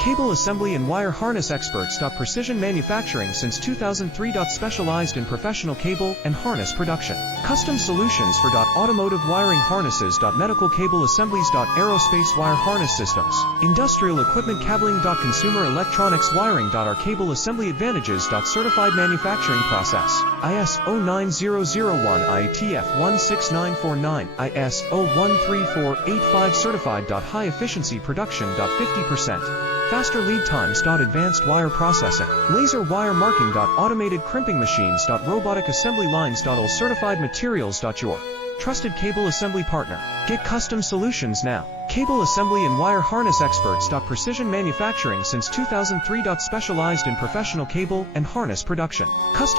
Cable assembly and wire harness experts. Precision manufacturing since 2003. Specialized in professional cable and harness production. Custom solutions for automotive wiring harnesses. Medical cable assemblies. Aerospace wire harness systems. Industrial equipment cabling. Consumer electronics wiring. Our cable assembly advantages. Certified manufacturing process. ISO 9001 IETF 16949 ISO 13485 certified. High efficiency production. 50%. Faster lead times. Advanced wire processing. Laser wire marking. Automated crimping machines. Robotic assembly lines. All certified materials. Your trusted cable assembly partner. Get custom solutions now. Cable assembly and wire harness experts. Precision manufacturing since 2003. Specialized in professional cable and harness production. Custom